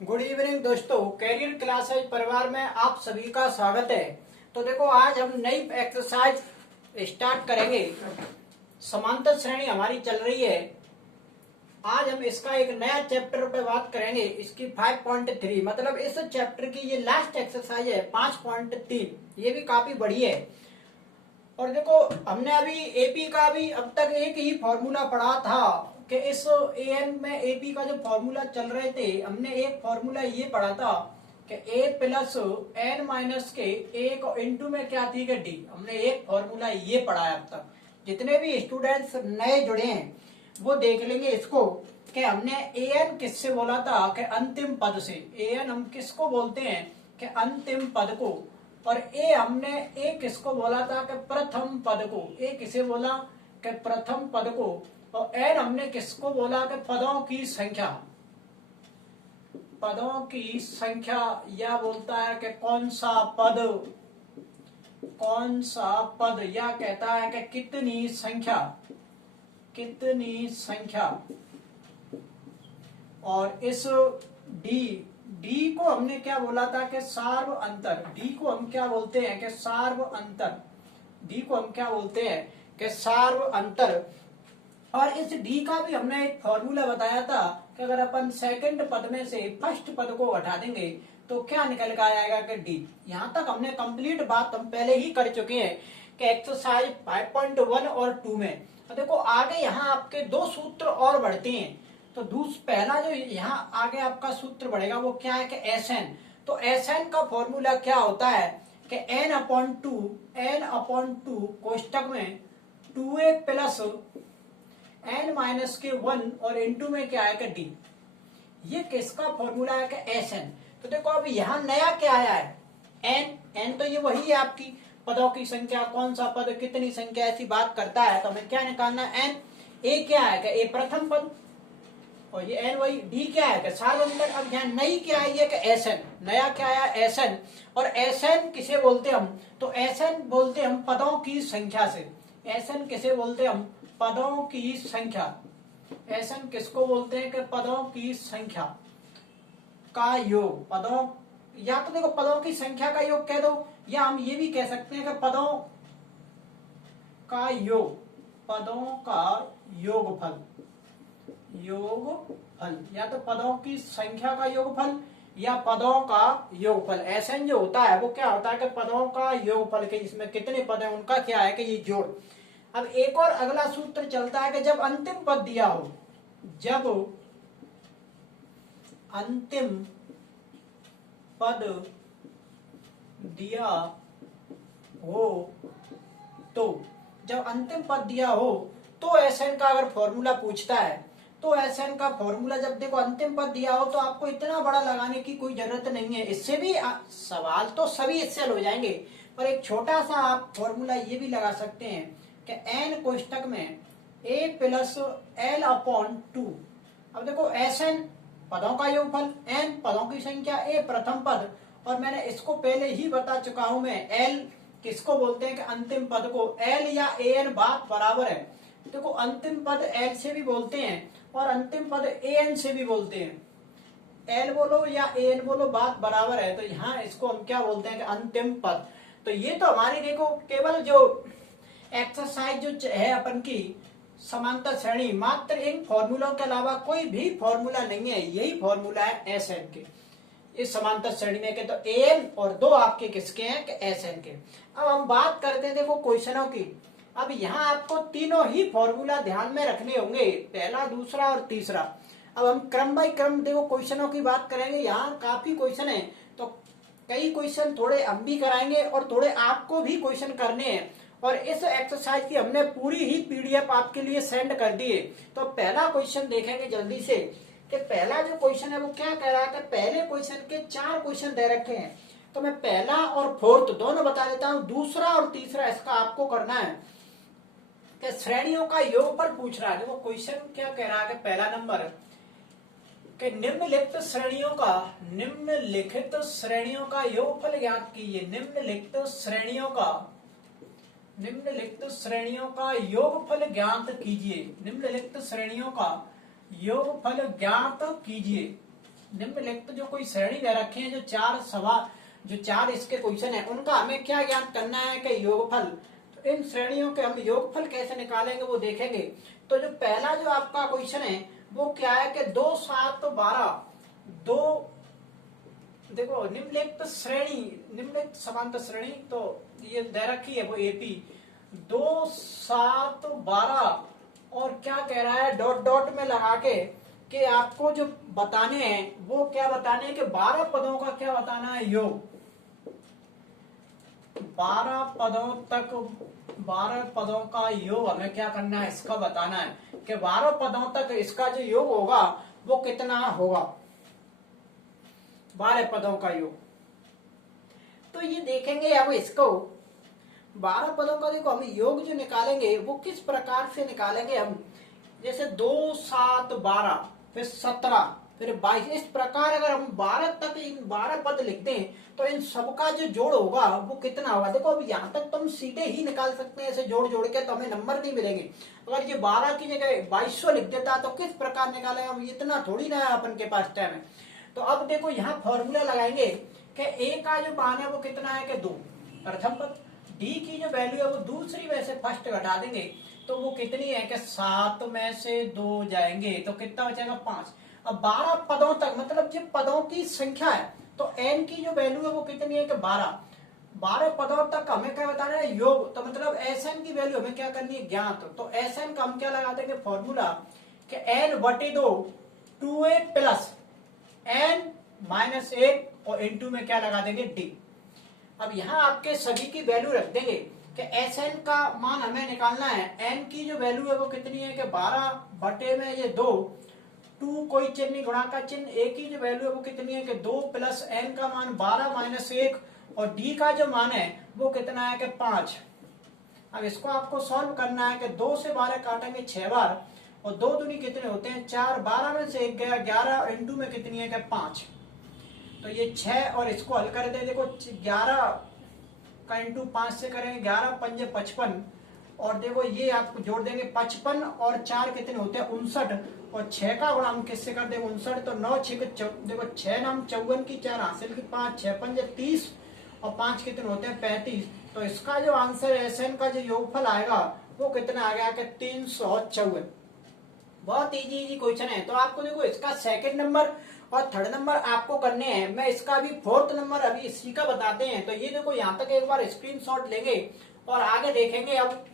Good evening दोस्तों, career classes परिवार में आप सभी का स्वागत है। तो देखो, आज हम नई एक्सरसाइज स्टार्ट करेंगे। समांतर श्रेणी हमारी चल रही है। आज हम इसका एक नया चैप्टर पे बात करेंगे। इसकी 5.3 मतलब इस चैप्टर की ये लास्ट एक्सरसाइज है 5.3। ये भी काफी बड़ी है। और देखो, हमने अभी एपी का भी अब तक एक ही फॉर्मूला पढ़ा था कि इस एन में एपी का जो फॉर्मूला चल रहे थे, हमने एक फॉर्मूला ये पढ़ा था कि ए प्लस एन माइनस के एक इंटू में क्या थी कि डी। हमने एक फॉर्मूला ये पढ़ा है अब तक। जितने भी स्टूडेंट्स नए जुड़े हैं वो देख लेंगे इसको कि हमने ए एन किससे बोला था कि अंतिम पद से। ए एन हम किसको बोलते हैं कि अंतिम पद को। और ए हमने ए किसको बोला था कि प्रथम पद को। ए किसे बोला कि प्रथम पद को। और एन हमने किसको बोला कि पदों की संख्या। पदों की संख्या या बोलता है कि कौन सा पद, कौन सा पद, या कहता है कि कितनी संख्या, कितनी संख्या। और इस डी, डी को हमने क्या बोला था कि सार्व अंतर। डी को हम क्या बोलते हैं कि सार्व अंतर। डी को हम क्या बोलते हैं कि सार्व अंतर। और इस डी का भी हमने एक फॉर्मूला बताया था कि अगर अपन सेकंड पद में से फर्स्ट पद को हटा देंगे तो क्या निकल कर आएगा कि डी। यहां तक हमने कंप्लीट बात हम पहले ही कर चुके हैं कि एक्सरसाइज 5.1 और 2 में। तो देखो, आगे यहाँ आपके दो सूत्र और बढ़ते हैं। तो पहला जो यहाँ आगे आपका सूत्र बढ़ेगा वो क्या है कि एस एन। तो एस एन का फॉर्मूला क्या होता है कि एन अपॉन टू कोष्टक में 2a प्लस एन माइनस के 1 और इनटू में क्या है कि डी। ये किसका फॉर्मूला है कि एस एन। तो देखो, अब यहाँ नया क्या आया है एन। एन तो ये वही है आपकी पदों की संख्या, कौन सा पद, कितनी संख्या, ऐसी बात करता है। तो हमें क्या निकालना है एन। ए क्या है कि ए प्रथम पद, और ये एन वही। डी क्या है कि सार्वंतर। अब यहाँ नई क्या आई है कि एस एन। नया क्या आया एस एन। और एस एन किसे बोलते हम, तो एस एन बोलते हम पदों की संख्या से। एस एन किसे बोलते हम, पदों की संख्या। एस एन किसको बोलते हैं कि पदों की संख्या का योग। पदों, या तो देखो पदों की संख्या का योग कह दो, या हम ये भी कह सकते हैं कि पदों का योग, पदों का योगफल। योगफल, या तो पदों की संख्या का योगफल या पदों का योगफल। एस एन जो होता है वो क्या होता है कि पदों का योगफल के, जिसमें कितने पद हैं उनका क्या है कि ये जोड़। अब एक और अगला सूत्र चलता है कि जब अंतिम पद दिया हो, जब अंतिम पद दिया हो, तो जब अंतिम पद दिया हो तो एस एन का अगर फॉर्मूला पूछता है तो एस एन का फॉर्मूला, जब देखो अंतिम पद दिया हो तो आपको इतना बड़ा लगाने की कोई जरूरत नहीं है। इससे भी सवाल तो सभी इससे हो जाएंगे, पर एक छोटा सा आप फॉर्मूला ये भी लगा सकते हैं कि एन कोष्टक में ए प्लस एल अपॉन 2। अब देखो एस एन पदों का योगफल, एन पदों की संख्या, ए प्रथम पद। और मैंने इसको पहले ही बता चुका हूं मैं, एल किसको बोलते हैं कि अंतिम पद को। एल या ए एन बात बराबर है। देखो, अंतिम पद एल से भी बोलते हैं और अंतिम पद ए एन से भी बोलते हैं। एल बोलो या ए एन बोलो, बात बराबर है। तो यहाँ इसको हम क्या बोलते हैं कि अंतिम पद। तो ये तो हमारी देखो केवल जो एक्सरसाइज जो है अपन की समांतर श्रेणी, मात्र इन फॉर्मूलों के अलावा कोई भी फॉर्मूला नहीं है। यही फॉर्मूला है एस एन के इस समांतर श्रेणी में के। तो ए एन और दो आपके किसके हैं कि एस एन के। अब हम बात करते हैं देखो क्वेश्चनों की। अब यहाँ आपको तीनों ही फॉर्मूला ध्यान में रखने होंगे, पहला, दूसरा और तीसरा। अब हम क्रम बाय क्रम देखो क्वेश्चनों की बात करेंगे। यहाँ काफी क्वेश्चन है, तो कई क्वेश्चन थोड़े हम भी कराएंगे और थोड़े आपको भी क्वेश्चन करने हैं। और इस एक्सरसाइज की हमने पूरी ही पीडीएफ आपके लिए सेंड कर दी है। तो पहला क्वेश्चन देखेंगे जल्दी से कि पहला जो क्वेश्चन है वो क्या कह रहा है कि पहले क्वेश्चन के 4 क्वेश्चन दे रखे हैं। तो मैं पहला और फोर्थ दोनों बता देता हूं, दूसरा और तीसरा इसका आपको करना है कि श्रेणियों का योगफल पूछ रहा है। देखो क्वेश्चन क्या कह रहा है कि पहला नंबर कि निम्नलिखित श्रेणियों का योगफल ज्ञात कीजिए। निम्नलिखित श्रेणियों का योगफल ज्ञात कीजिए। निम्नलिखित श्रेणियों का योगफल ज्ञात कीजिए। निम्नलिखित जो कोई श्रेणी दे रखी है, जो चार इसके क्वेश्चन है, उनका हमें क्या ज्ञात करना है कि योगफल। तो इन श्रेणियों के हम योगफल कैसे निकालेंगे वो देखेंगे। तो जो पहला जो आपका क्वेश्चन है वो क्या है कि 2, 7, 12 दो, देखो निम्नलिखित समांतर श्रेणी, तो ये दे रखी है वो एपी 2, 7, 12 और क्या कह रहा है डॉट डॉट में लगा के कि आपको जो बताने हैं वो क्या बताने हैं कि 12 पदों का क्या बताना है योग। 12 पदों का योग हमें क्या करना है, इसका बताना है कि 12 पदों तक इसका जो योग होगा वो कितना होगा, 12 पदों का योग। तो ये देखेंगे अब इसको 12 पदों का, देखो हम योग जो निकालेंगे वो किस प्रकार से निकालेंगे हम, जैसे 2, 7, 12 फिर 17 फिर 22, इस प्रकार अगर हम 12 तक इन 12 पद लिखते हैं तो इन सबका जो जोड़ होगा वो कितना होगा। देखो अब यहाँ तक तुम सीधे ही निकाल सकते हैं, ऐसे जोड़ जोड़ के तो हमें नंबर नहीं मिलेंगे। अगर ये 12 की जगह 2200 लिख देता तो किस प्रकार निकालेंगे हम, इतना थोड़ी ना अपन के पास टाइम है। तो अब देखो यहाँ फॉर्मूला लगाएंगे कि ए का जो मान है वो कितना है कि 2 प्रथम पद, डी की जो वैल्यू है वो दूसरी में से फर्स्ट घटा देंगे तो वो कितनी है कि 7 में से 2 जाएंगे तो कितना बचेगा 5। अब 12 पदों तक मतलब जो पदों की संख्या है तो एन की जो वैल्यू है वो कितनी है कि 12 पदों तक हमें क्या बताना है योग, तो मतलब एस एन की वैल्यू हमें क्या करनी है ज्ञात। तो एस एन का हम क्या लगा देंगे फॉर्मूला कि एन बटे 2 2a प्लस एन माइनस 1 और इनटू में क्या लगा देंगे डी। अब यहाँ आपके सभी की वैल्यू रख देंगे कि एस एन का मान हमें निकालना है, एन की जो वैल्यू है वो कितनी है कि 12 बटे में ये 2 कोई चिन्ह नहीं गुणा का चिन्ह, ए की जो वैल्यू है वो कितनी है कि 2 प्लस एन का मान 12 माइनस 1 और डी का जो मान है वो कितना है कि 5। अब इसको आपको सॉल्व करना है कि 2 से 12 काटेंगे 6 बार और 2 दूनी कितने होते हैं 4, 12 में से 1 गया 11 और इनटू में कितनी है कि 5। तो ये 6 और इसको हल कर दे, देखो 11 का इंटू 5 से करेंगे 11 पंजे 55 और देखो ये आपको जोड़ देंगे 55 और 4 कितने होते हैं 59 और 6 का गुणा हम किससे कर देंगे 59, तो 9 6 देखो 6 नाम 54 की 4 हासिल की 5 6 पंजे 30 और 5 कितने होते हैं 35। तो इसका जो आंसर एस एन का जो योगफल आएगा वो कितना आ गया कि 354। बहुत इजी क्वेश्चन है। तो आपको देखो इसका सेकंड नंबर और थर्ड नंबर आपको करने हैं, मैं इसका अभी फोर्थ नंबर अभी इसी का बताते हैं। तो ये देखो यहाँ तक एक बार स्क्रीनशॉट लेंगे और आगे देखेंगे। अब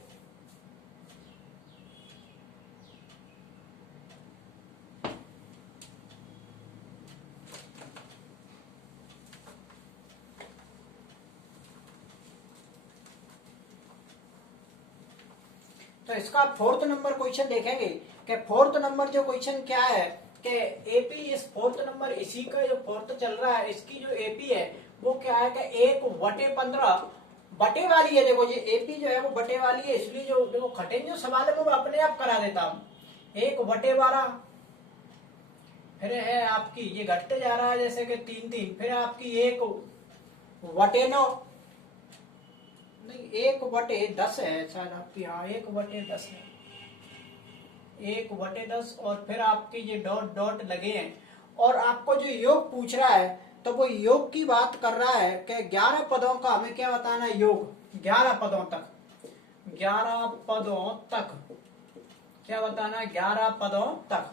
तो इसका फोर्थ नंबर क्वेश्चन देखेंगे कि फोर्थ नंबर जो क्वेश्चन क्या है कि एपी इस फोर्थ नंबर इसी का जो फोर्थ चल रहा है इसकी जो एपी है वो क्या है कि 1/15 बटे वाली है। देखो ये एपी जो है वो बटे वाली है, इसलिए जो देखो खटेंगे जो सवाल है वो अपने आप करा देता हूं। 1/12 फिर है आपकी ये घटते जा रहा है जैसे कि 3 3, फिर आपकी 1/9 नहीं 1/10 है शायद आपकी, हाँ 1/10 है 1/10 और फिर आपके ये डॉट डॉट लगे हैं और आपको जो योग पूछ रहा है तो वो योग की बात कर रहा है कि 11 पदों का हमें क्या बताना है योग, 11 पदों तक, 11 पदों तक क्या बताना है 11 पदों तक।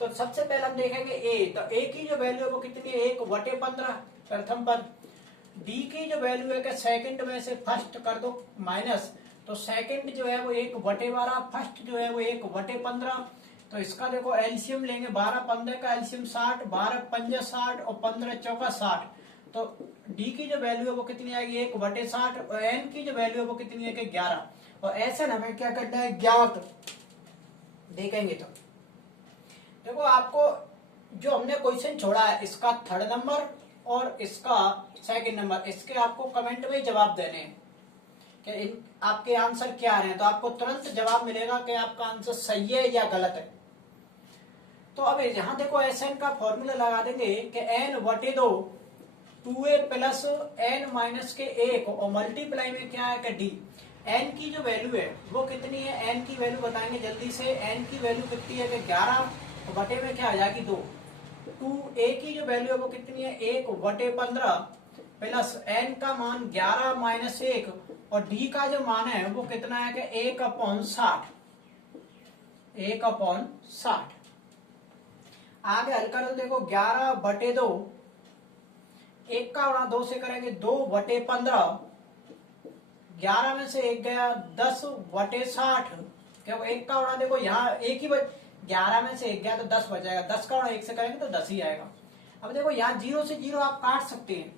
तो सबसे पहले हम देखेंगे ए, तो ए की जो वैल्यू है वो कितनी है 1/15 प्रथम पद, डी की जो वैल्यू है कि सेकंड में से फर्स्ट कर दो माइनस, तो सेकंड जो है वो 1/12, फर्स्ट जो है वो 1/15। तो इसका देखो एलसीएम लेंगे 12 15 का एलसीएम 60, 12 पंजे 60 और 15 चौका 60। तो डी की जो वैल्यू है वो कितनी आएगी 1/60 और एन की जो वैल्यू है वो कितनी है कि 11 और ऐसे हमें क्या करना है ज्ञात देखेंगे। तो देखो आपको जो हमने क्वेश्चन छोड़ा है इसका थर्ड नंबर और इसका सेकंड नंबर, इसके आपको कमेंट में जवाब देने हैं कि आपके आंसर क्या आ रहे हैं। तो आपको तुरंत जवाब मिलेगा कि आपका आंसर सही है या गलत है। तो अब यहाँ देखो एस एन का फॉर्मूला लगा देंगे कि n/2 2a plus n minus के 1 और मल्टीप्लाई में क्या है कि डी। n की जो वैल्यू है वो कितनी है, n की वैल्यू बताएंगे जल्दी से। n की वैल्यू कितनी है कि 11 और बटे में क्या आ जाएगी 2 2a की जो वैल्यू है वो कितनी है 1/15 प्लस n का मान 11 माइनस 1 और d का जो मान है वो कितना है कि 1/60। आगे हल करो, देखो 11/2, 1 का गुणा 2 से करेंगे 2/15, 11 में से 1 गया 10/60, क्योंकि 1 का गुणा देखो यहाँ एक ही 11 में से 1 गया तो 10 बच जाएगा, 10 का गुणा 1 से करेंगे तो 10 ही आएगा। अब देखो यहाँ 0 से 0 आप काट सकते हैं,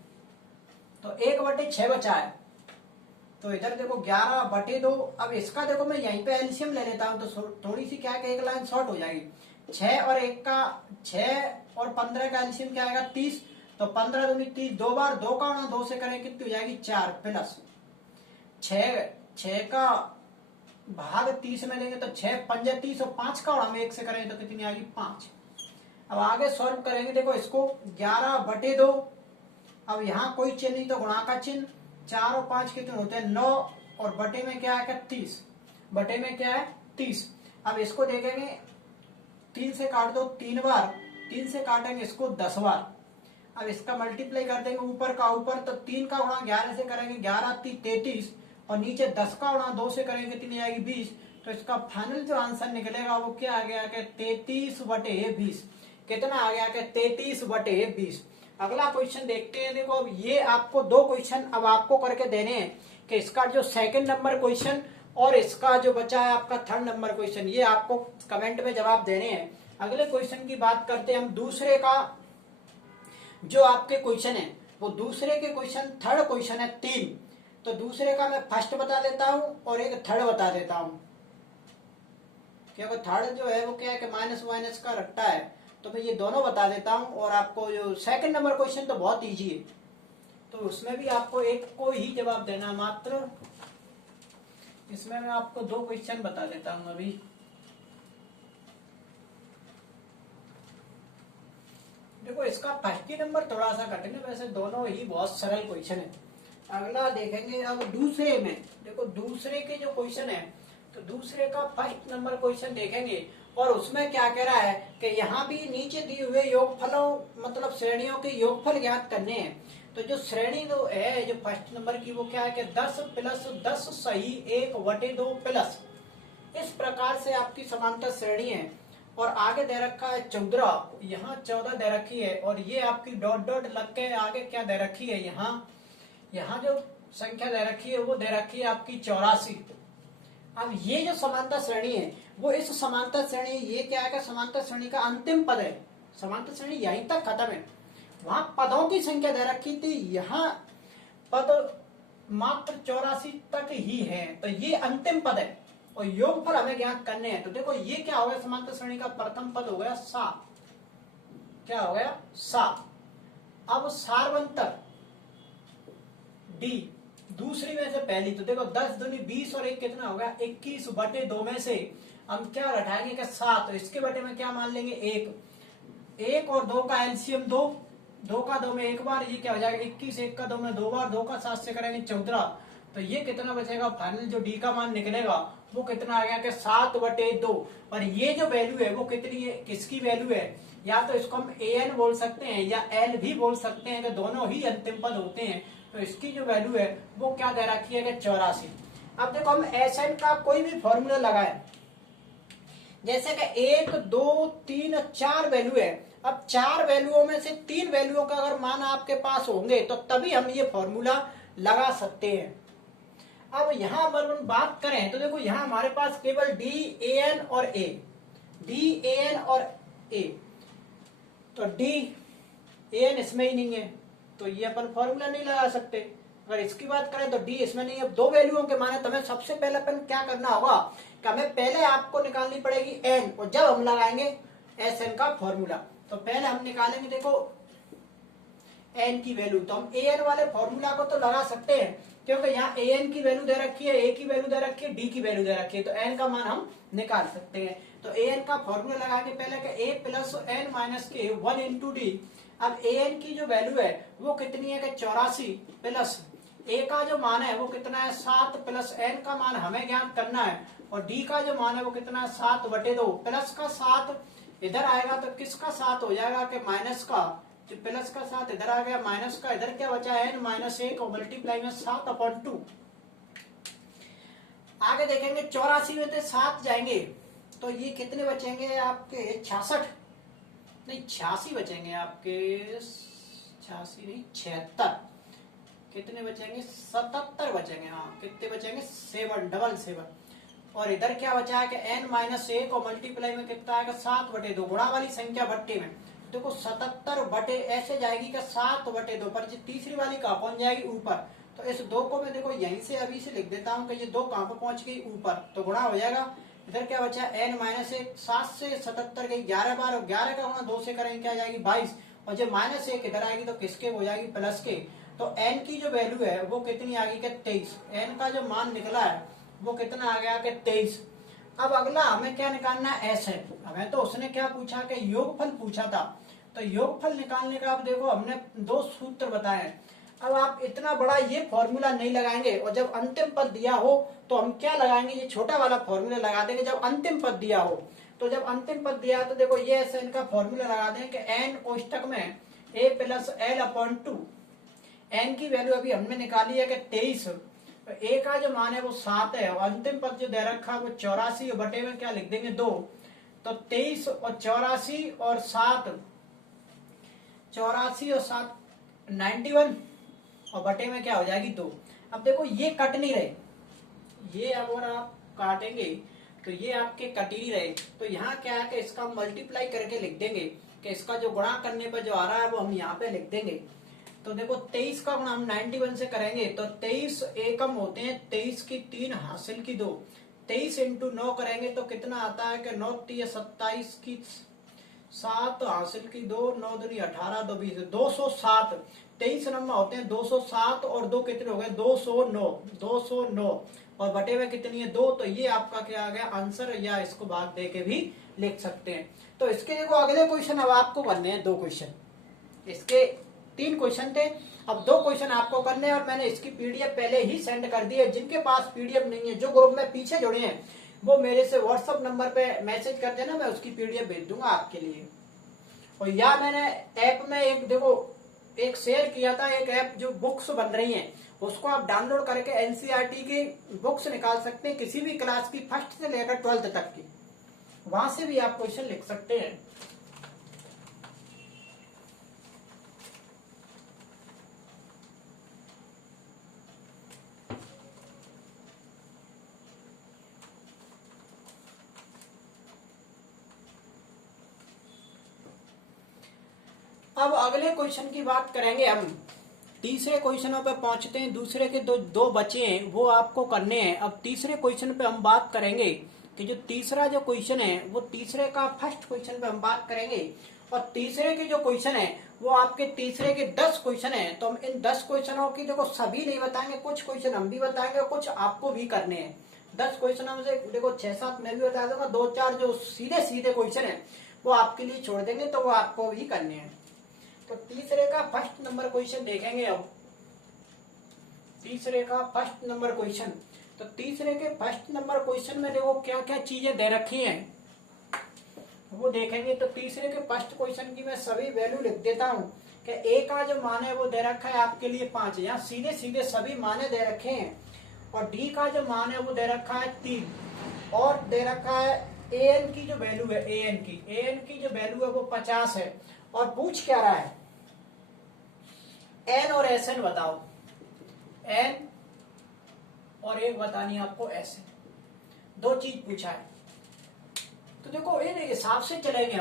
तो 1/6 बचा है, तो इधर देखो 11/2। अब इसका देखो मैं यहीं पे एलसीएम ले लेता हूँ, तो थोड़ी सी क्या है कि एक लाइन शॉर्ट हो जाएगी। 6 और 15 का एलसीएम क्या आएगा 30, तो 15 दूनी 30, 2 बार 2 का गुणा 2 से करें कितनी हो जाएगी 4 प्लस 6 का भाग 30 में लेंगे तो 6 पंजे 30 और 5 का गुणा हम 1 से करेंगे तो कितनी आएगी 5। अब आगे सॉल्व करेंगे, देखो इसको 11/2, अब यहाँ कोई चिन्ह नहीं तो गुणा का चिन्ह, 4 और 5 कितने होते हैं 9 और बटे में क्या है 30, बटे में क्या है 30। अब इसको देखेंगे 3 से काट दो 3 बार, 3 से काटेंगे इसको 10 बार। अब इसका मल्टीप्लाई कर देंगे ऊपर का ऊपर, तो 3 का गुणा 11 से करेंगे 11 33 और नीचे 10 का गुणा 2 से करेंगे कितनी आएगी 20। तो इसका फाइनल जो आंसर निकलेगा वो क्या आ गया कि 33/20। कितना आ गया कि 33/20। अगला क्वेश्चन देखते हैं। देखो अब ये आपको 2 क्वेश्चन अब आपको करके देने हैं कि इसका जो सेकंड नंबर क्वेश्चन और इसका जो बचा है आपका थर्ड नंबर क्वेश्चन, ये आपको कमेंट में जवाब देने हैं। अगले क्वेश्चन की बात करते हैं हम। दूसरे का जो आपके क्वेश्चन है वो दूसरे के क्वेश्चन थर्ड क्वेश्चन है 3, तो दूसरे का मैं फर्स्ट बता देता हूं और एक थर्ड बता देता हूं, क्योंकि थर्ड जो है वो क्या है कि माइनस माइनस का रट्टा है, तो मैं ये दोनों बता देता हूं। और आपको जो सेकंड नंबर क्वेश्चन तो बहुत इजी है, तो उसमें भी आपको एक को ही जवाब देना मात्र। इसमें मैं आपको 2 क्वेश्चन बता देता हूं अभी। देखो इसका फर्स्ट ही नंबर थोड़ा सा कठिन है, वैसे दोनों ही बहुत सरल क्वेश्चन है। अगला देखेंगे अब दूसरे में। देखो दूसरे के जो क्वेश्चन है, तो दूसरे का फर्स्ट नंबर क्वेश्चन देखेंगे और उसमें क्या कह रहा है कि यहाँ भी नीचे दिए हुए योगफलों मतलब श्रेणियों के योगफल ज्ञात करने हैं। तो जो श्रेणी जो है जो फर्स्ट नंबर की वो क्या है कि 10 प्लस 10 सही 1/2 प्लस, इस प्रकार से आपकी समांतर श्रेणी है। और आगे दे रखा है 14, यहाँ 14 दे रखी है और ये आपकी डॉट डॉट लग के आगे क्या दे रखी है, यहाँ जो संख्या दे रखी है वो दे रखी है आपकी 84। अब ये जो समांतर श्रेणी है वो इस समांतर श्रेणी, ये क्या है समांतर श्रेणी का अंतिम पद है। समांतर श्रेणी यहीं तक खत्म है, वहां पदों की संख्या दे रखी थी, यहाँ पद मात्र 84 तक ही है, तो ये अंतिम पद है और योगफल हमें ज्ञात करने हैं। तो देखो ये क्या हो गया, समांतर श्रेणी का प्रथम पद हो गया 7, क्या हो गया 7। अब सार्वंतर डी दूसरी में से पहली, तो देखो 10 दूनी 20 और 1 कितना होगा 21/2 में से हम क्या घटाएंगे कि 7, तो इसके बटे में क्या मान लेंगे 1 और 2 का एलसीएम 2, 2 का 2 में 1 बार, ये क्या हो जाएगा 21, 1 का 2 में 2 बार, 2 का 7 से करेंगे 14, तो ये कितना बचेगा फाइनल जो डी का मान निकलेगा वो कितना आ गया कि 7/2। और ये जो वैल्यू है वो कितनी है, किसकी वैल्यू है, या तो इसको हम an बोल सकते हैं या l भी बोल सकते हैं, कि दोनों ही अंतिम पद होते हैं। तो इसकी जो वैल्यू है वो क्या दे रखी है कि 84। अब देखो हम SN का कोई भी फॉर्मूला लगाए, जैसे कि 1 2 3 4 वैल्यू है। अब 4 वैल्यूओं में से 3 वैल्यूओं का अगर मान आपके पास होंगे तो तभी हम ये फॉर्मूला लगा सकते हैं। अब यहाँ अगर हम बात करें तो देखो यहाँ हमारे पास केवल DAN और A, DAN और A, तो DAN इसमें ही नहीं है तो ये अपन फॉर्मूला नहीं लगा सकते। अगर इसकी बात करें तो D इसमें नहीं है। अब 2 वैल्यूओं के माने तो हमें सबसे पहले अपन क्या करना होगा कि हमें पहले आपको निकालनी पड़ेगी N, और जब हम लगाएंगे SN का फॉर्मूला तो पहले हम निकालेंगे देखो N की वैल्यू। तो हम AN वाले फॉर्मूला को तो लगा सकते हैं, क्योंकि यहाँ AN की वैल्यू दे रखी है, A की वैल्यू दे रखी है, D की वैल्यू दे रखी है, तो N का मान हम निकाल सकते हैं। तो AN का फॉर्मूला लगाएंगे पहले कि A प्लस N माइनस के 1 इंटू डी। अब AN की जो वैल्यू है वो कितनी है कि 84 प्लस A का जो मान है वो कितना है 7 प्लस N का मान हमें ज्ञात करना है, और D का जो मान है वो कितना है 7/2 प्लस का 7 इधर आएगा तो किसका सात हो जाएगा कि माइनस का, जो प्लस का सात इधर आ गया, माइनस का इधर क्या बचा है -1 और मल्टीप्लाई में 7/2। आगे देखेंगे 84 में से 7 जाएंगे तो ये कितने बचेंगे आपके 66, नहीं 86 बचेंगे आपके, 86 नहीं 76, कितने बचेंगे 77 बचेंगे। हाँ कितने बचेंगे 777। और इधर क्या बचा है कि n-1 और मल्टीप्लाई में कितना आएगा 7/2, गुणा वाली संख्या भट्टे में देखो 77 बटे ऐसे जाएगी का 7/2 पर, तीसरी वाली कहाँ पहुंच जाएगी ऊपर, तो इस 2 को मैं देखो यहीं से अभी से लिख देता हूँ कि ये 2 कहाँ पर पहुंच गई ऊपर, तो गुणा हो जाएगा। इधर क्या बचा n-1, 7 से 77 गई 11 बार, और 11 का गुणा 2 से करेंगे क्या जाएगी 22, और जब -1 इधर आएगी तो किसके हो जाएगी प्लस के। तो n की जो वैल्यू है वो कितनी आ गई कि 23, n का जो मान निकला है वो कितना आ गया कि 23। अब अगला हमें क्या निकालना है s है। हमें तो उसने क्या पूछा कि योगफल पूछा था, तो योगफल निकालने का अब देखो हमने 2 सूत्र बताए। अब आप इतना बड़ा ये फॉर्मूला नहीं लगाएंगे, और जब अंतिम पद दिया हो तो हम क्या लगाएंगे, ये छोटा वाला फॉर्मूला लगा देंगे जब अंतिम पद दिया हो। तो जब अंतिम पद दिया तो देखो ये ऐसे इनका फॉर्मूला लगा दें कि n कोष्टक में a + l/2, n की वैल्यू अभी हमने निकाली है कि 23, तो a का जो मान है वो 7 है, और अंतिम पद जो दे रखा है वो 84, और बटे में क्या लिख देंगे 2, तो 23 और 84 और 7, 84 और 7 91, और बटे में क्या हो जाएगी 2। अब देखो ये कट नहीं रहे, ये अगर आप काटेंगे तो ये आपके कट ही रहे, तो यहाँ क्या है कि इसका मल्टीप्लाई करके लिख देंगे कि इसका जो गुणा करने पर जो आ रहा है वो हम यहाँ पे लिख देंगे। तो देखो 23 का गुणा हम 91 से करेंगे तो 23 एकम होते हैं, 23 की 3 हासिल की 2, 23 इंटू 9 करेंगे तो कितना आता है कि 9 × 27 की 7 हासिल की 2, 9 दूनी 18, 2 20, 207। 23 नंबर होते हैं 207, और 2 कितने हो गए 209, 209, और बटे में कितनी है 2, तो ये आपका क्या आ गया आंसर, या इसको भाग दे के भी लिख सकते हैं। तो इसके देखो अगले क्वेश्चन अब आपको करने हैं 2 क्वेश्चन, इसके 3 क्वेश्चन थे, अब 2 क्वेश्चन आपको करने हैं, और मैंने इसकी पीडीएफ पहले ही सेंड कर दी है। जिनके पास पीडीएफ नहीं है, जो ग्रुप में पीछे जुड़े हैं, वो मेरे से व्हाट्सएप नंबर पे मैसेज कर देना, मैं उसकी पीडीएफ भेज दूंगा आपके लिए। और या मैंने ऐप में एक देखो एक शेयर किया था, एक ऐप जो बुक्स बन रही हैं, उसको आप डाउनलोड करके एनसीईआरटी की बुक्स निकाल सकते हैं, किसी भी क्लास की 1st से लेकर 12th तक की, वहां से भी आप क्वेश्चन लिख सकते हैं। अब अगले क्वेश्चन की बात करेंगे हम, तीसरे क्वेश्चनों पे पहुंचते हैं, दूसरे के दो बचे हैं वो आपको करने हैं। अब तीसरे क्वेश्चन पे हम बात करेंगे कि जो तीसरा जो क्वेश्चन है वो तीसरे का 1st क्वेश्चन पे हम बात करेंगे, और तीसरे के जो क्वेश्चन है वो आपके तीसरे के 10 क्वेश्चन है। तो हम इन 10 क्वेश्चनों की देखो सभी नहीं बताएंगे, कुछ क्वेश्चन हम भी बताएंगे और कुछ आपको भी करने हैं। 10 क्वेश्चनों में से देखो 6-7 मैं भी बता दूंगा, 2-4 जो सीधे सीधे क्वेश्चन है वो आपके लिए छोड़ देंगे, तो वो आपको भी करने हैं। तो तीसरे का 1st नंबर क्वेश्चन देखेंगे अब, तीसरे का 1st नंबर क्वेश्चन। तो तीसरे के 1st नंबर क्वेश्चन में देखो क्या क्या चीजें दे रखी हैं वो देखेंगे। तो तीसरे के 1st क्वेश्चन की मैं सभी वैल्यू लिख देता हूँ कि ए का जो मान है वो दे रखा है आपके लिए 5, यहाँ सीधे सीधे सभी माने दे रखे हैं, और डी का जो मान है वो दे रखा है 3, और दे रखा है ए एन की जो वैल्यू है, ए एन की जो वैल्यू है वो 50 है। और पूछ क्या रहा है एन और एस एन बताओ, एन और एक बतानी आपको एस एन, 2 चीज पूछा है। तो देखो इन हिसाब से चलेंगे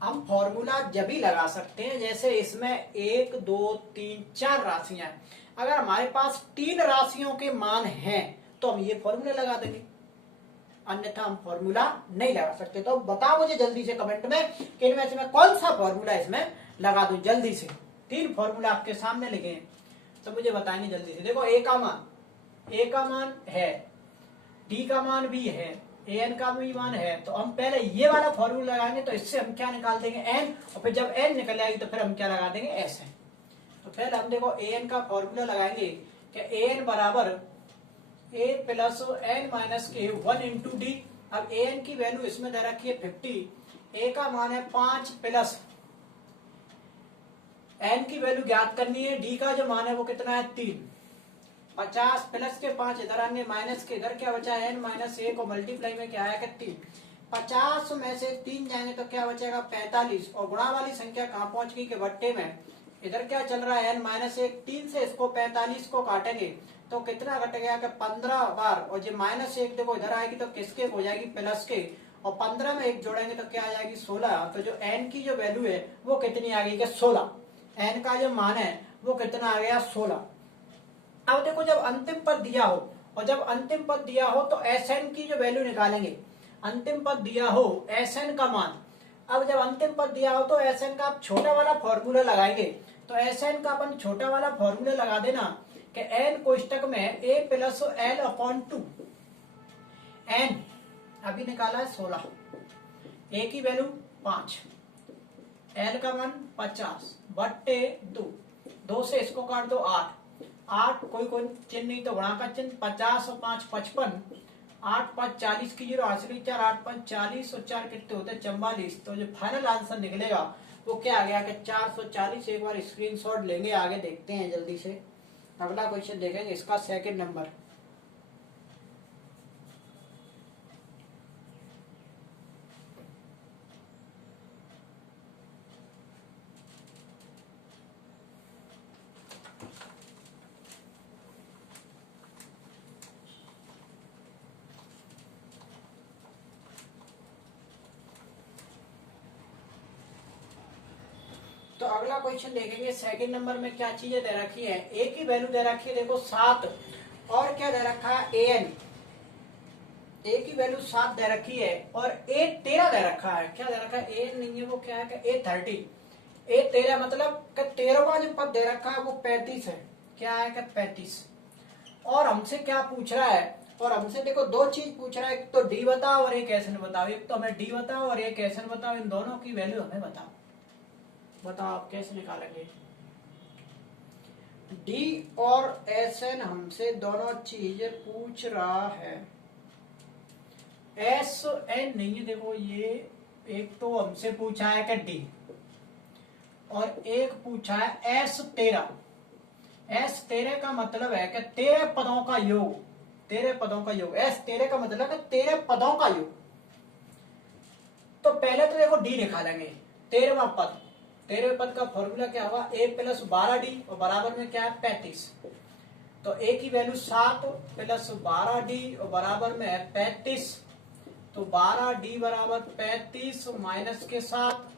हम फॉर्मूला जब भी लगा सकते हैं, जैसे इसमें 1 2 3 4 राशियां हैं, अगर हमारे पास 3 राशियों के मान हैं तो हम ये फॉर्मूला लगा देंगे, अन्यथा हम फॉर्मूला नहीं लगा सकते। तो बताओ मुझे जल्दी से कमेंट में कि इनमें से मैं कौन सा फॉर्मूला इसमें लगा दूं, जल्दी से। 3 फॉर्मूला आपके सामने लिखे हैं तो मुझे बताएंगे जल्दी से। देखो ए का मान है, डी का मान भी है, ए एन का भी मान है, तो हम पहले ये वाला फॉर्मूला लगाएंगे, तो इससे हम क्या निकाल देंगे एन, और फिर जब एन निकल आएगी तो फिर हम क्या लगा देंगे एस एन। तो पहले हम देखो ए एन का फॉर्मूला लगाएंगे कि ए एन बराबर ए प्लस एन माइनस के 1 इंटू डी। अब ए एन की वैल्यू इसमें दे रखी है 50, ए का मान है 5 प्लस एन की वैल्यू ज्ञात करनी है, डी का जो मान है वो कितना है 3। 50 प्लस के 5 इधर आने, माइनस के इधर क्या बचा है n-1 को मल्टीप्लाई में क्या आया कि 3। 50 में से 3 जाएंगे तो क्या बचेगा 45, और गुणा वाली संख्या कहाँ पहुंच गई कि बट्टे में। इधर क्या चल रहा है n-1, 3 से इसको 45 को काटेंगे तो कितना कट गया कि 15 बार, और जो -1 देखो इधर आएगी तो किसके हो जाएगी प्लस के, और 15 में 1 जोड़ेंगे तो क्या आ जाएगी 16। तो जो n की जो वैल्यू है वो कितनी आ गई कि 16। n का जो मान है वो कितना आ गया 16। अब देखो जब अंतिम पद दिया हो, और जब अंतिम पद दिया हो तो Sn की जो वैल्यू निकालेंगे। अंतिम पद दिया हो Sn का मान, अब जब अंतिम पद दिया हो तो Sn का आप छोटा वाला फॉर्मूला लगाएंगे। तो Sn का अपन छोटा वाला फॉर्मूला लगा देना कि n कोष्टक में a plus l upon 2। n अभी निकाला है 16, a की वैल्यू 5, l का मान 50 बट्टे 2, 2 से इसको काट दो 8, 8 कोई कोई चिन्ह नहीं तो गुणा का चिन्ह, 50 और 5 55, 8 5 40 की 0 आखिरी 4, 8 5 40 और 4 कितने होते हैं 44। तो जो फाइनल आंसर निकलेगा वो क्या आ गया कि 440। एक बार स्क्रीनशॉट लेंगे, आगे देखते हैं जल्दी से। अगला क्वेश्चन देखेंगे, इसका सेकंड नंबर। तो अगला क्वेश्चन देखेंगे, सेकंड नंबर में क्या चीजें दे रखी है। ए की वैल्यू दे रखी है देखो 7, और क्या दे रखा है an। ए की वैल्यू 7 दे रखी है और a 13 दे रखा है। क्या दे रखा है a नहीं है, वो क्या है कि a 30। a 13 मतलब कि 13वां जो पद दे रखा है वो 35 है। क्या है कि 35। और हमसे क्या पूछ रहा है, और हमसे देखो दो चीज पूछ रहा है, एक तो डी बताओ और एक एसएन बताओ। एक तो हमें डी बताओ और एक एसएन बताओ, इन दोनों की वैल्यू हमें बताओ। बताओ आप कैसे निकालेंगे। डी और एसएन हमसे दोनों चीजें पूछ रहा है। एस एन नहीं है, देखो ये एक तो हमसे पूछा है कि डी, और एक पूछा है एस 13। एस 13 का मतलब है कि 13 पदों का योग, 13 पदों का योग। एस 13 का मतलब है 13 पदों का योग। तो पहले तो देखो डी निकालेंगे, 13वां पद। 13वें पद का फॉर्मूला क्या होगा, a प्लस 12d और बराबर में क्या है 35। तो a की वैल्यू 7 प्लस 12d और बराबर में है 35। तो 12d बराबर 35 माइनस के 7,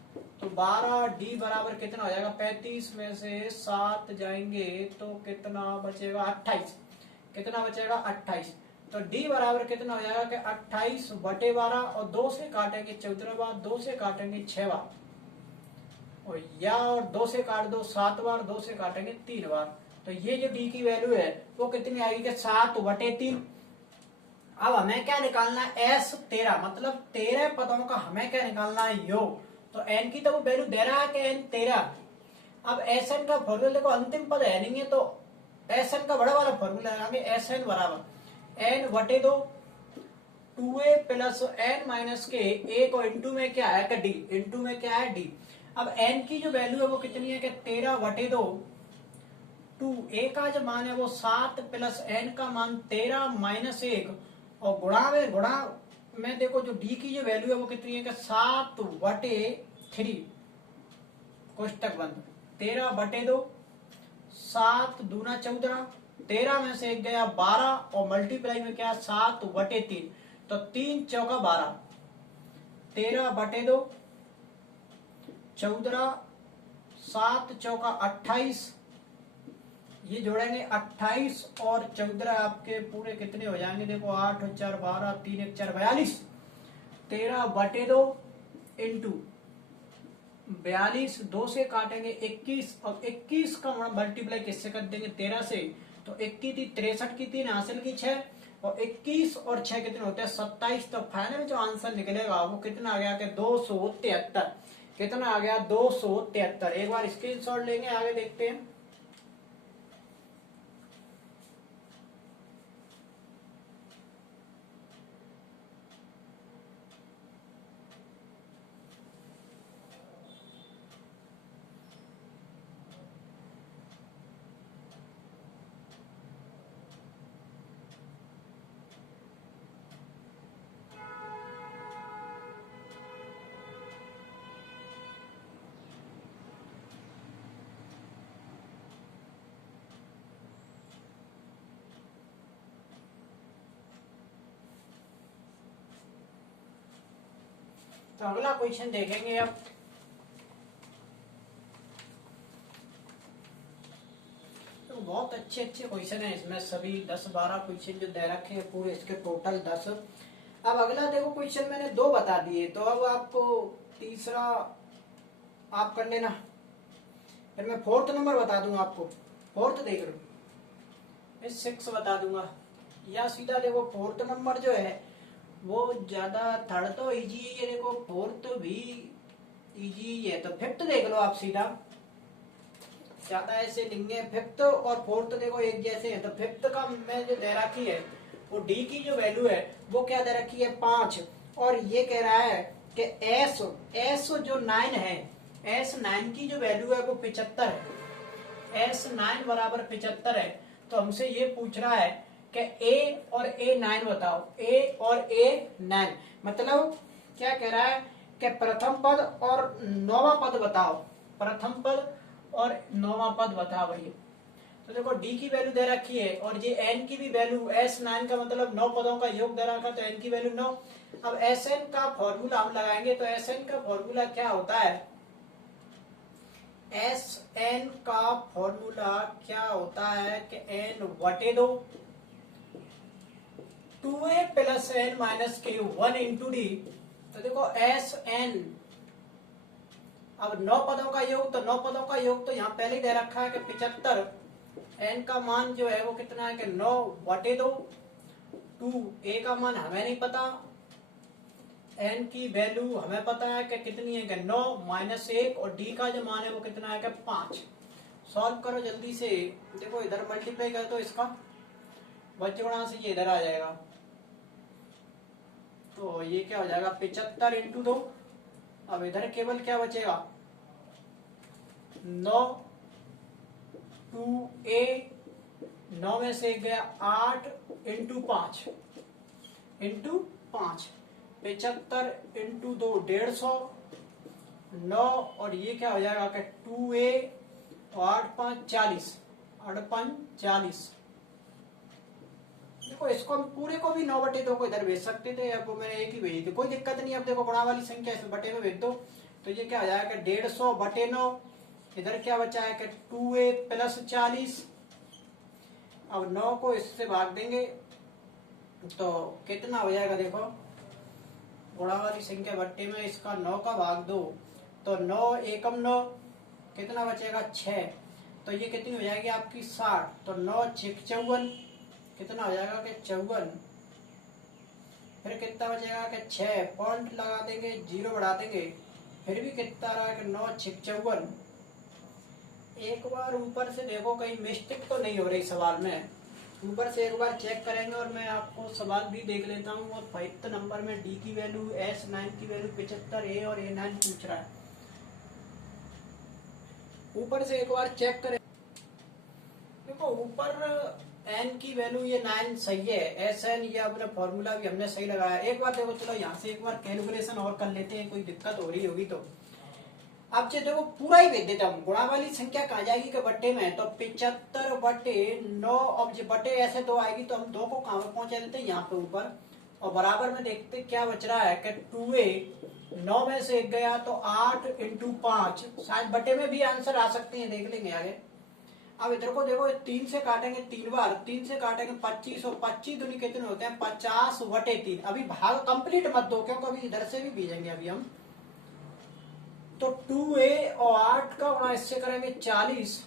तो 12d बराबर कितना हो जाएगा 35 में से 7 जाएंगे तो कितना बचेगा 28। कितना बचेगा 28। तो d बराबर कितना हो जाएगा कि 28 बटे 12, और 2 से काटेंगे 14 बार, 2 से काटेंगे 6 बार, और या और 2 से काट दो 7 बार, 2 से काटेंगे 3 बार। तो ये जो d की वैल्यू है वो कितनी आएगी कि 7 बटे 3। अब हमें क्या निकालना है एस 13, मतलब 13 पदों का हमें क्या निकालना है योग। तो n की तो वो वैल्यू दे रहा है कि n 13। अब एस एन का फॉर्मूला देखो, अंतिम पद है नहीं है तो एस एन का बड़ा वाला फॉर्मूला लगाएंगे। एस एन बराबर n बटे 2 2a प्लस n माइनस के, a को इंटू में क्या है कि d, इंटू में क्या है d। अब n की जो वैल्यू है वो कितनी है कि 13 बटे 2, 2a का जो मान है वो 7 प्लस n का मान 13 माइनस 1, और गुणा में देखो जो d की जो वैल्यू है वो कितनी है कि 7 बटे 3, कोष्टक बंद, 13 बटे 2, 7 दूना 14, 13 में से 1 गया 12, और मल्टीप्लाई में क्या 7 बटे 3, तो 3 चौका 12, 13 बटे 2, 14, 7 चौका 28, ये जोड़ेंगे 28 और 14 आपके पूरे कितने हो जाएंगे, देखो 8 और 4 12, 3 1 4 42, 13 बटे 2 इंटू 42, 2 से काटेंगे 21, और 21 का मल्टीप्लाई किससे कर देंगे 13 से, तो 21 थी 63 की 3 हासिल की 6, और 21 और 6 कितने होते हैं 27। तो फाइनल जो आंसर निकलेगा वो कितना आ गया कि 273। कितना आ गया 273। एक बार स्क्रीनशॉट लेंगे, आगे देखते हैं। तो अगला क्वेश्चन देखेंगे अब। तो बहुत अच्छे अच्छे क्वेश्चन है इसमें, सभी 10-12 क्वेश्चन जो दे रखे हैं पूरे, इसके टोटल 10। अब अगला देखो क्वेश्चन मैंने 2 बता दिए, तो अब आपको तीसरा आप कर लेना, फिर मैं 4th नंबर बता दूंगा आपको। 4th देख लो, 6 बता दूंगा, या सीधा देखो 4th नंबर जो है वो ज्यादा, 3rd तो इजी है, देखो 4th भी इजी है, तो 5th देख लो आप सीधा, ज्यादा ऐसे नहीं है। 5th और 4th देखो एक जैसे है, तो 5th का मैं जो दे रखी है वो डी की जो वैल्यू है वो क्या दे रखी है 5, और ये कह रहा है कि एस जो 9 है, S9 की जो वैल्यू है वो 75 है, S9 बराबर 75 है। तो हमसे ये पूछ रहा है कि A और A9 बताओ, A और A9 मतलब क्या कह रहा है कि प्रथम पद और 9वां पद बताओ, प्रथम पद और 9वां पद बताओ भैया। तो देखो D की वैल्यू दे रखी है, और ये N की भी वैल्यू, S9 का मतलब 9 पदों का योग दे रखा, तो N की वैल्यू 9। अब Sn का फॉर्मूला हम लगाएंगे, तो Sn का फॉर्मूला क्या होता है, Sn का फॉर्मूला क्या होता है कि n बटे 2 2a प्लस n माइनस के 1 इंटू डी। तो देखो Sn, अब 9 पदों का योग, तो 9 पदों का योग तो यहाँ पहले ही दे रखा है कि 75, n का मान जो है वो कितना है कि 9 बटे 2, 2a का मान हमें नहीं पता, n की वैल्यू हमें पता है कि कितनी है कि 9 माइनस 1, और d का जो मान है वो कितना है कि 5। सॉल्व करो जल्दी से, देखो इधर मल्टीप्लाई कर दो इसका, बचगुणा से ये इधर आ जाएगा, तो ये क्या हो जाएगा 75 इंटू 2। अब इधर केवल क्या बचेगा 9, 2a, 9 में से गया 8 इंटू 5, 75 इंटू 2 150, 9, और ये क्या हो जाएगा कि 2a और 8 5 40, 8 5 40। देखो इसको हम पूरे को भी 9 बटे 2 को इधर भेज सकते थे, अब मैंने एक ही भेजी थी, कोई दिक्कत नहीं। अब देखो गुणा वाली संख्या इस बटे में भेज दो, तो ये क्या हो जाएगा 150 बटे 9, इधर क्या बचा है कि 2a प्लस 40। अब 9 को इससे भाग देंगे तो कितना हो जाएगा, देखो गुणा वाली संख्या बट्टे में इसका 9 का भाग दो, तो 9 एकम 9, कितना बचेगा 6, तो ये कितनी हो जाएगी आपकी 60, तो 9 6 54, कितना हो जाएगा कि 54, फिर कितना बचेगा कि 6, पॉइंट लगा देंगे, 0 बढ़ा देंगे, फिर भी कितना रहा कि 9 6 54। एक बार ऊपर से देखो कहीं मिस्टेक तो नहीं हो रही सवाल में, ऊपर से एक बार चेक करेंगे, और मैं आपको सवाल भी देख लेता हूँ। और 5th नंबर में डी की वैल्यू, S9 की वैल्यू 75, A और A9 पूछ रहा है, ऊपर से एक बार चेक करें। देखो ऊपर n की वैल्यू ये 9 सही है, Sn ये अपना फॉर्मूला भी हमने सही लगाया। एक बार देखो, चलो यहाँ से एक बार कैलकुलेशन और कर लेते हैं, कोई दिक्कत हो रही होगी तो। अब जो देखो पूरा ही भेज देता हूँ, गुणा वाली संख्या कहाँ जाएगी कि बट्टे में, तो 75 बटे 9, अब जो बटे ऐसे 2 आएगी तो हम 2 को कहाँ पर पहुंचा देते हैं, यहाँ पे ऊपर, और बराबर में देखते क्या बच रहा है कि 2a, 9 में से 1 गया तो 8 इंटू 5, शायद बटे में भी आंसर आ सकते हैं, देख लेंगे आगे। अब इधर को देखो 3 से काटेंगे 3 बार, 3 से काटेंगे 25, और 25 दूनी कितने होते हैं 50 बटे 3। अभी भाग कंप्लीट मत दो, क्योंकि अभी इधर से भी भेजेंगे अभी हम। तो 2a और 8 का गुणा इससे करेंगे 40।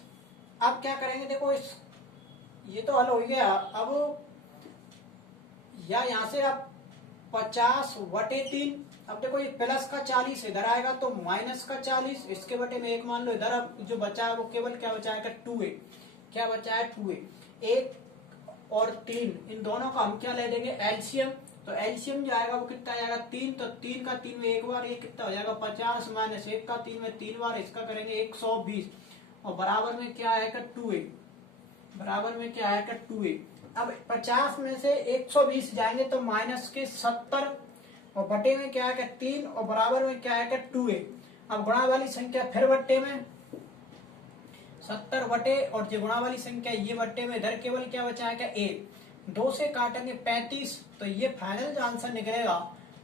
अब क्या करेंगे, देखो इस, ये तो हल हो गया। अब या यहाँ से आप 50 बटे 3, अब देखो ये प्लस का 40 इधर आएगा तो माइनस का 40, इसके बटे में 1 मान लो, इधर अब जो बचा है वो केवल क्या बचा है 2a, क्या बचा है 2a। 1 और 3 इन दोनों का हम क्या ले देंगे एलसीएम, तो एलसीएम जो आएगा वो कितना आएगा 3, तो 3 का 3 में 1 बार, ये कितना हो जाएगा 50 माइनस 1 का 3 में 3 बार, इसका करेंगे 120, और बराबर में क्या आएगा 2a, बराबर में क्या आएगा 2a। अब 50 में से 120 जाएंगे तो माइनस के 70, और बटे में क्या आएगा 3, और बराबर में क्या आएगा 2a। अब गुणा वाली संख्या फिर बट्टे में 70 बटे, और जो गुणा वाली संख्या ये बट्टे में, इधर केवल क्या बचा है 1, 2 से काटेंगे 35, तो ये फाइनल जो आंसर निकलेगा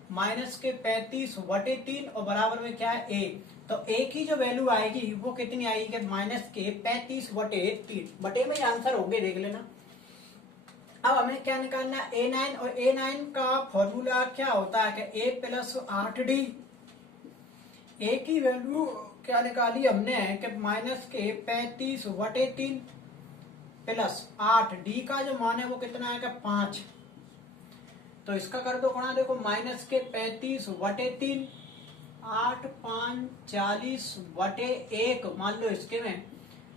माइनस के 35/3 और बराबर में क्या है a। तो a की जो वैल्यू आएगी वो कितनी आएगी कि माइनस के 35/3 बटे में आंसर होंगे, देख लेना। अब हमें क्या निकालना है a9, और a9 का फॉर्मूला क्या होता है कि a प्लस 8d। a की वैल्यू क्या निकाली हमने कि माइनस के 35/3 प्लस 8d का जो मान है वो कितना है कि 5। तो इसका कर दो गुणा, देखो माइनस के 35/3, 8 5 40/1 मान लो इसके में।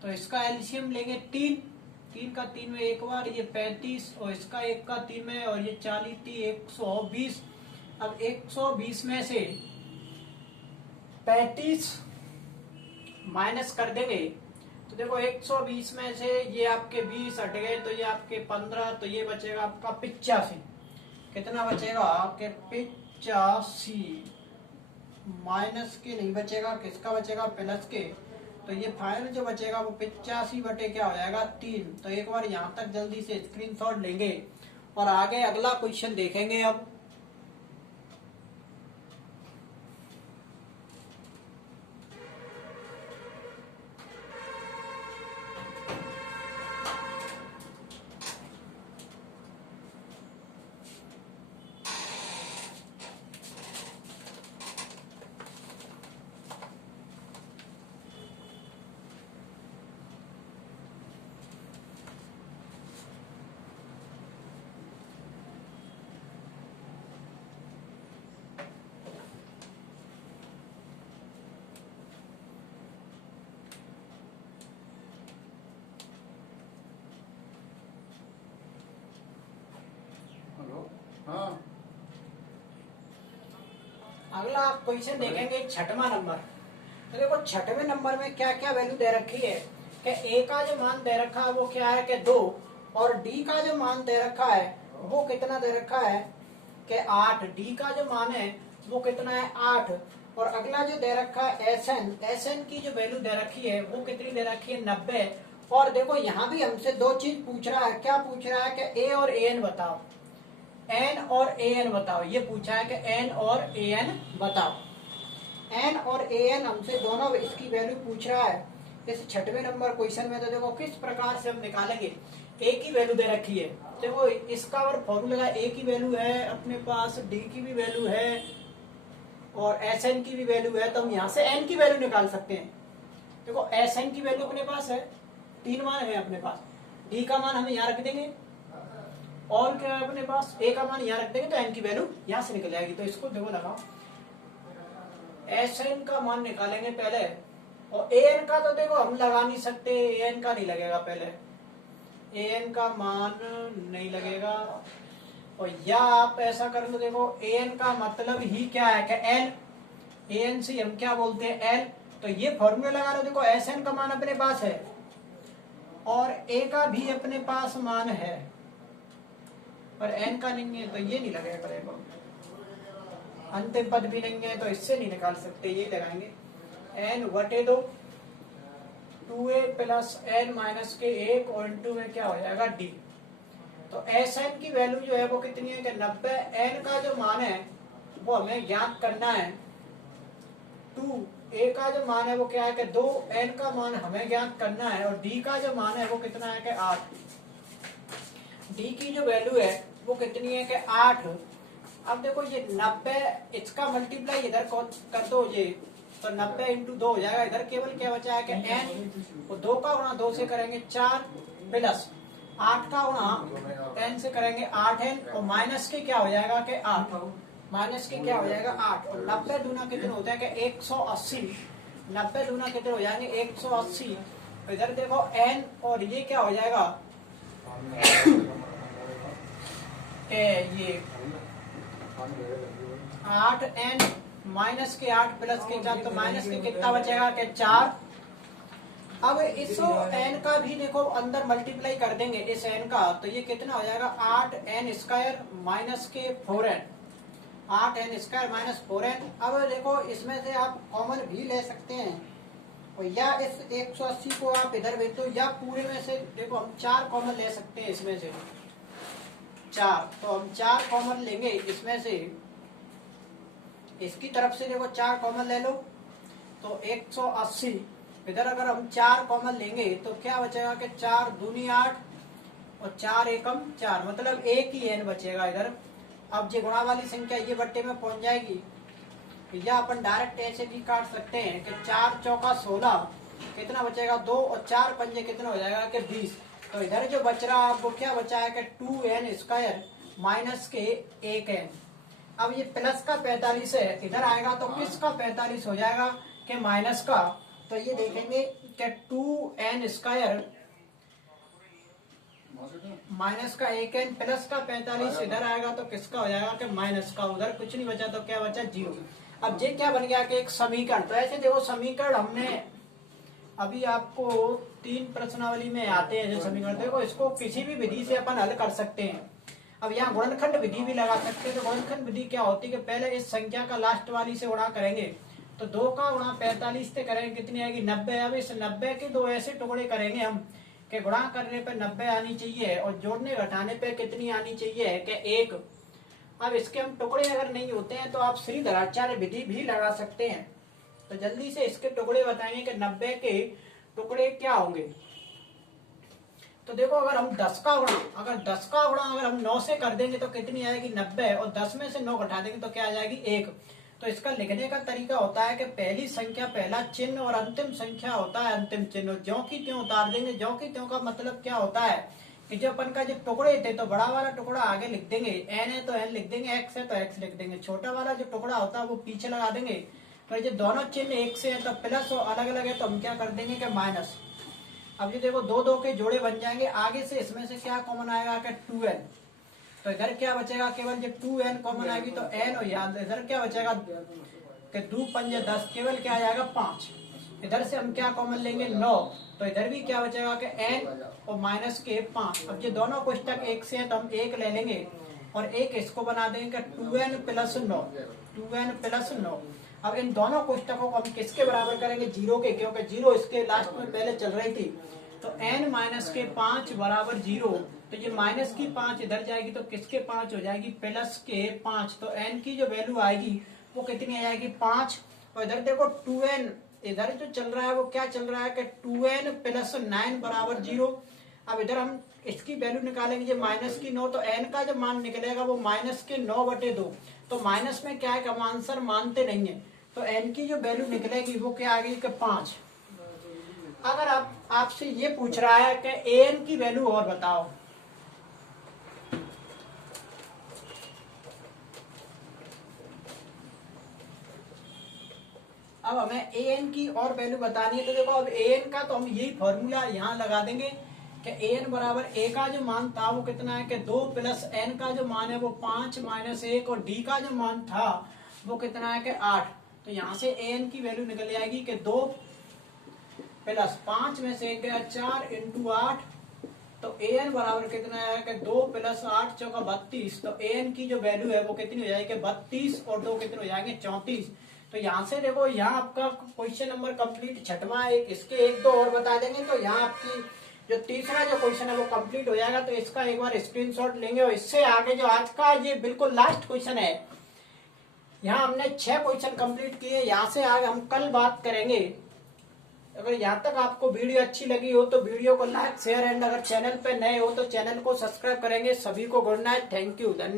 तो इसका एलसीएम लेंगे 3, 3 का 3 में एक बार, ये 35 और इसका 1 का 3 में, और ये 40 थी 120। अब 120 में से 35 माइनस कर देंगे तो देखो 120 में से ये आपके 20 हट गए तो ये आपके 15, तो ये बचेगा आपका 85। कितना बचेगा आपके 85, माइनस के नहीं बचेगा, किसका बचेगा प्लस के। तो ये फाइनल जो बचेगा वो 85 बटे क्या हो जाएगा 3। तो एक बार यहाँ तक जल्दी से स्क्रीनशॉट लेंगे और आगे अगला क्वेश्चन देखेंगे। अब हाँ, अगला आप क्वेश्चन देखेंगे 6वां नंबर। तो देखो 6वें नंबर में क्या क्या वैल्यू दे रखी है कि a का जो मान दे रखा है वो क्या है कि 2, और d का जो मान दे रखा है वो कितना दे रखा है कि 8। d का जो मान है वो कितना है 8। और अगला जो दे रखा है sn की जो वैल्यू दे रखी है वो कितनी दे रखी है 90। और देखो यहाँ भी हमसे दो चीज पूछ रहा है, क्या पूछ रहा है कि a और an बताओ, n और an बताओ। ये पूछा है कि n और an बताओ। n और an हमसे दोनों इसकी वैल्यू पूछ रहा है इस 6वें नंबर क्वेश्चन में। तो देखो किस प्रकार से हम निकालेंगे। a की वैल्यू दे रखी है, देखो इसका और फॉर्मूला a की वैल्यू है अपने पास, d की भी वैल्यू है और sn की भी वैल्यू है। तो हम यहाँ से n की वैल्यू निकाल सकते हैं। देखो sn की वैल्यू अपने पास है, 3 मान है अपने पास, d का मान हमें यहाँ रख देंगे और क्या है अपने पास a का मान यहाँ रख देंगे तो n की वैल्यू यहाँ से निकल जाएगी। तो इसको देखो लगाओ, sn का मान निकालेंगे पहले, और an का तो देखो हम लगा नहीं सकते, an का नहीं लगेगा पहले, an का मान नहीं लगेगा। और या आप ऐसा कर लो, देखो an का मतलब ही क्या है कि n से हम क्या बोलते हैं l। तो ये फॉर्मूला लगा लो, देखो sn का मान अपने पास है और a का भी अपने पास मान है और n का नहीं है, तो ये नहीं लगेगा। देखो अंतिम पद भी नहीं है तो इससे नहीं निकाल सकते, ये लगाएंगे n/2 2a plus n minus के 1 और इंटू में क्या हो जाएगा d। तो sn की वैल्यू जो है वो कितनी है कि 90। n का जो मान है वो हमें ज्ञात करना है 2, a का जो मान है वो क्या है कि 2, n का मान हमें ज्ञात करना है, और d का जो मान है वो कितना है कि 8। d की जो वैल्यू है वो कितनी है कि 8। अब देखो ये 90, इसका मल्टीप्लाई इधर कर दो ये, तो 90 इंटू 2 हो जाएगा। इधर केवल क्या बचा है कि n, और 2 का गुणा 2 से करेंगे 4 प्लस 8 का गुणा n से करेंगे 8n, और माइनस के क्या हो जाएगा कि 8, माइनस के क्या हो जाएगा 8। और 90 दूना कितने होता है कि 180, 90 दूना कितने हो जाएंगे 180। तो इधर देखो n और ये क्या हो जाएगा ये 8n माइनस के 8 प्लस के 4, तो माइनस के कितना बचेगा कि 4। अब इस n का भी देखो अंदर मल्टीप्लाई कर देंगे इस n का, तो ये कितना हो जाएगा 8n स्क्वायर माइनस के 4n, 8n square minus 4n। अब देखो इसमें से आप कॉमन भी ले सकते हैं, और या इस 180 को आप इधर भेज दो, या पूरे में से देखो हम 4 कॉमन ले सकते हैं इसमें से 4। तो हम 4 कॉमन लेंगे इसमें से, इसकी तरफ से देखो 4 कॉमन ले लो तो 180। इधर अगर हम 4 कॉमन लेंगे तो क्या बचेगा कि 4 दूनी 8 और 4 एकम 4, मतलब एक ही n बचेगा इधर। अब जो गुणा वाली संख्या ये बट्टे में पहुंच जाएगी, या अपन डायरेक्ट ऐसे भी काट सकते हैं कि 4 चौका 16, कितना बचेगा 2 और 4 पंजे कितना हो जाएगा कि 20। तो इधर जो बच रहा है वो क्या बचा है कि 2n स्क्वायर माइनस के 1n। अब ये प्लस का 45 है, इधर आएगा तो किसका 45 हो जाएगा कि माइनस का। तो ये देखेंगे कि 2n स्क्वायर माइनस का 1n प्लस का 45 इधर आएगा तो किसका हो जाएगा कि माइनस का। उधर कुछ नहीं बचा तो क्या बचा 0। अब ये क्या बन गया कि एक समीकरण। तो ऐसे देखो समीकरण हमने अभी आपको 3 प्रश्नावली में आते हैं जो समीकरण, देखो इसको किसी भी विधि से अपन हल कर सकते हैं। अब यहाँ गुणनखंड विधि भी लगा सकते हैं। तो गुणनखंड विधि क्या होती है कि पहले इस संख्या का लास्ट वाली से गुणा करेंगे तो 2 का गुणा 45 से करेंगे कितनी आएगी 90। अब इस 90 के 2 ऐसे टुकड़े करेंगे हम कि गुणा करने पे 90 आनी चाहिए और जोड़ने घटाने पे कितनी आनी चाहिए कि 1। अब इसके हम टुकड़े अगर नहीं होते हैं तो आप श्रीधराचार्य विधि भी लगा सकते हैं। तो जल्दी से इसके टुकड़े बताएंगे कि 90 के टुकड़े क्या होंगे। तो देखो अगर हम 10 का गुणा अगर हम 9 से कर देंगे तो कितनी आएगी 90, और 10 में से 9 घटा देंगे तो क्या आ जाएगी 1। तो इसका लिखने का तरीका होता है कि पहली संख्या पहला चिन्ह और अंतिम संख्या होता है अंतिम चिन्ह, ज्यों की त्यों उतार देंगे। ज्यों की त्यों का मतलब क्या होता है कि जो अपन का जो टुकड़े थे तो बड़ा वाला टुकड़ा आगे लिख देंगे, n है तो n लिख देंगे, x है तो x लिख देंगे, छोटा वाला जो टुकड़ा होता है वो पीछे लगा देंगे। पर जो दोनों चिन्ह एक से है तो प्लस और अलग अलग है तो हम क्या कर देंगे कि माइनस। अब ये देखो 2 2 के जोड़े बन जाएंगे, आगे से इसमें से क्या कॉमन आएगा कि 2n। तो इधर क्या बचेगा केवल जब 2n कॉमन आएगी तो n हो याद, इधर क्या बचेगा कि 2 पंजे 10, केवल क्या आ जाएगा 5। इधर से हम क्या कॉमन लेंगे 9, तो इधर भी क्या बचेगा कि n और माइनस के 5। अब ये दोनों कोष्टक एक से है तो हम 1 ले लेंगे और एक इसको बना देंगे 2n प्लस 9। अब इन दोनों कोष्टकों को हम किसके बराबर करेंगे 0 के, क्योंकि 0 इसके लास्ट में पहले चल रही थी। तो n माइनस के 5 बराबर 0। तो ये माइनस की 5 इधर जाएगी तो किसके 5 हो जाएगी प्लस के 5। तो n की जो वैल्यू आएगी वो कितनी आ जाएगी 5। और इधर देखो 2n इधर जो चल रहा है वो क्या चल रहा है कि 2n प्लस 9 बराबर 0। अब इधर हम इसकी वैल्यू निकालेंगे जो माइनस की 9, तो n का जो मान निकलेगा वो माइनस के 9/2। तो माइनस में क्या है कि हम आंसर मानते नहीं है, तो n की जो वैल्यू निकलेगी वो क्या आ गई कि 5। अगर आपसे ये पूछ रहा है कि an की वैल्यू और बताओ, अब हमें an की और वैल्यू बतानी है। तो देखो अब an का तो हम यही फॉर्मूला यहाँ लगा देंगे कि an बराबर a का जो मान था वो कितना है कि 2 प्लस n का जो मान है वो 5 माइनस 1 और d का जो मान था वो कितना है कि 8। तो यहाँ से an की वैल्यू निकल जाएगी कि 2 प्लस 5 में से 1 गया 4 इंटू 8। तो an बराबर कितना है कि 2 प्लस 8 चौका 32। तो an की जो वैल्यू है वो कितनी हो जाएगी 32 और 2 कितने हो जाएंगे 34। तो यहाँ से देखो यहाँ आपका क्वेश्चन नंबर कंप्लीट छठवां एक, इसके 1 2 और बता देंगे तो यहाँ आपकी जो तीसरा जो क्वेश्चन है वो कंप्लीट हो जाएगा। तो इसका एक बार स्क्रीनशॉट लेंगे और इससे आगे जो आज का ये बिल्कुल लास्ट क्वेश्चन है, यहाँ हमने 6 क्वेश्चन कंप्लीट किए, यहाँ से आगे हम कल बात करेंगे। अगर यहाँ तक आपको वीडियो अच्छी लगी हो तो वीडियो को लाइक शेयर एंड अगर चैनल पे नए हो तो चैनल को सब्सक्राइब करेंगे। सभी को गुड नाइट, थैंक यू, धन्यवाद।